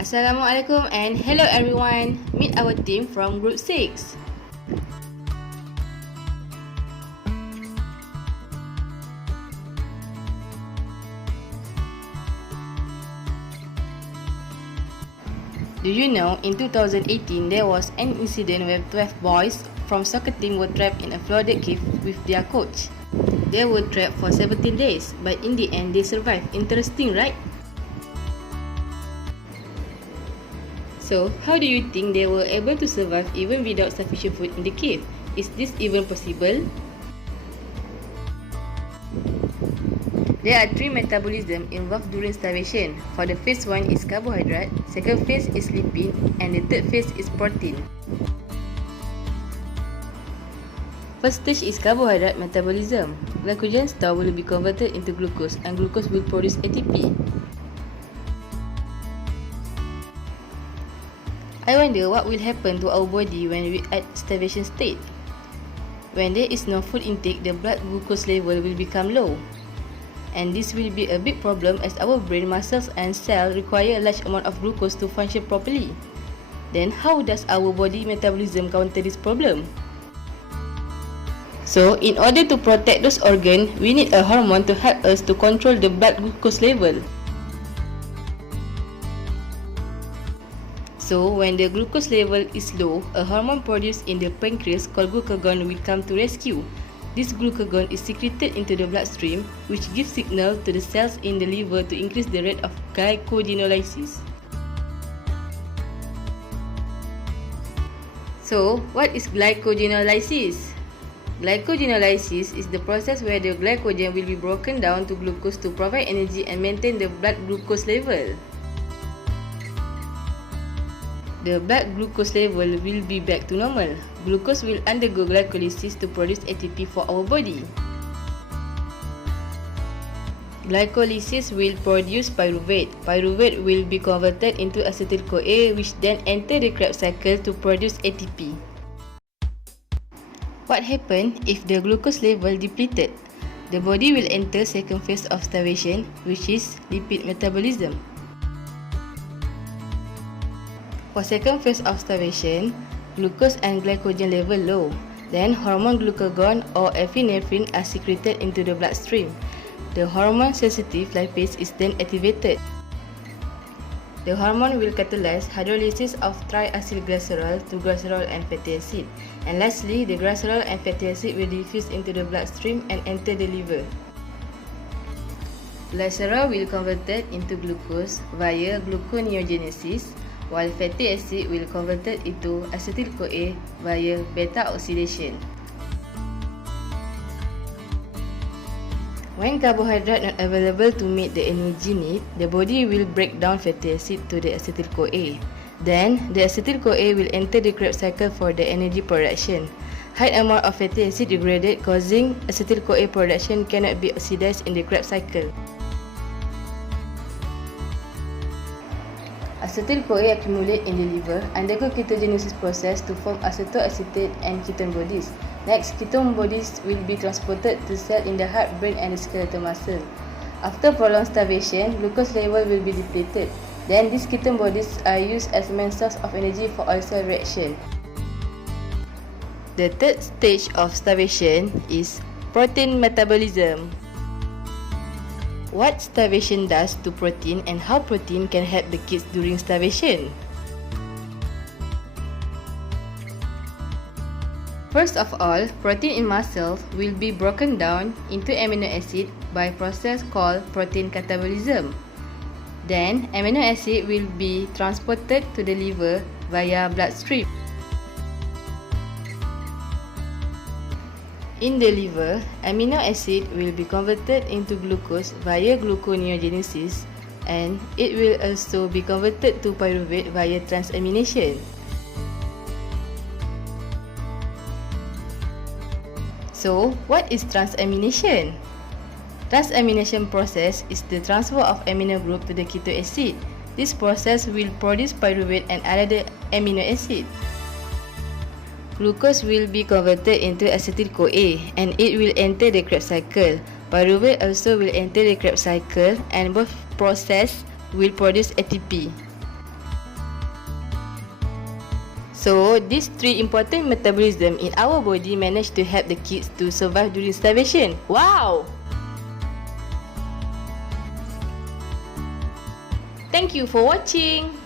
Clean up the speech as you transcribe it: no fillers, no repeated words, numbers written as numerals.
Assalamualaikum and hello everyone. Meet our team from Group 6. Do you know in 2018 there was an incident where 12 boys from soccer team were trapped in a flooded cave with their coach. They were trapped for 17 days, but in the end they survived. Interesting, right? So, how do you think they were able to survive even without sufficient food in the cave? Is this even possible? There are three metabolisms involved during starvation. For the first one is carbohydrate, second phase is lipid, and the third phase is protein. First stage is carbohydrate metabolism. Glycogen store will be converted into glucose and glucose will produce ATP. I wonder what will happen to our body when we at starvation state. When there is no food intake, the blood glucose level will become low. And this will be a big problem as our brain, muscles and cells require a large amount of glucose to function properly. Then how does our body metabolism counter this problem? So, in order to protect those organs, we need a hormone to help us to control the blood glucose level. So, when the glucose level is low, a hormone produced in the pancreas called glucagon will come to rescue. This glucagon is secreted into the bloodstream, which gives signal to the cells in the liver to increase the rate of glycogenolysis. So, what is glycogenolysis? Glycogenolysis is the process where the glycogen will be broken down to glucose to provide energy and maintain the blood glucose level. The blood glucose level will be back to normal. Glucose will undergo glycolysis to produce ATP for our body. Glycolysis will produce pyruvate. Pyruvate will be converted into acetyl-CoA, which then enter the Krebs cycle to produce ATP. What happens if the glucose level depleted? The body will enter second phase of starvation, which is lipid metabolism. For second phase of starvation, glucose and glycogen level low. Then hormone glucagon or epinephrine are secreted into the bloodstream. The hormone-sensitive lipase is then activated. The hormone will catalyze hydrolysis of triacylglycerol to glycerol and fatty acid. And lastly, the glycerol and fatty acid will diffuse into the bloodstream and enter the liver. Glycerol will be converted into glucose via gluconeogenesis, while fatty acid will be converted into acetyl-CoA via beta-oxidation. When carbohydrate not available to meet the energy need, the body will break down fatty acid to the acetyl-CoA. Then, the acetyl-CoA will enter the Krebs cycle for the energy production. High amount of fatty acid degraded, causing acetyl-CoA production cannot be oxidized in the Krebs cycle. Acetyl-CoA accumulate in the liver, undergo ketogenesis process to form acetoacetate and ketone bodies. Next, ketone bodies will be transported to cells in the heart, brain and the skeletal muscle. After prolonged starvation, glucose level will be depleted. Then, these ketone bodies are used as main source of energy for oil cell reaction. The third stage of starvation is protein metabolism. What starvation does to protein and how protein can help the kids during starvation? First of all, protein in muscles will be broken down into amino acid by process called protein catabolism. Then, amino acid will be transported to the liver via bloodstream. In the liver, amino acid will be converted into glucose via gluconeogenesis, and it will also be converted to pyruvate via transamination. So, what is transamination? Transamination process is the transfer of amino group to the keto acid. This process will produce pyruvate and other amino acid. Glucose will be converted into acetyl-CoA and it will enter the Krebs cycle. Pyruvate also will enter the Krebs cycle and both process will produce ATP. So, these three important metabolisms in our body manage to help the kids to survive during starvation. Wow! Thank you for watching.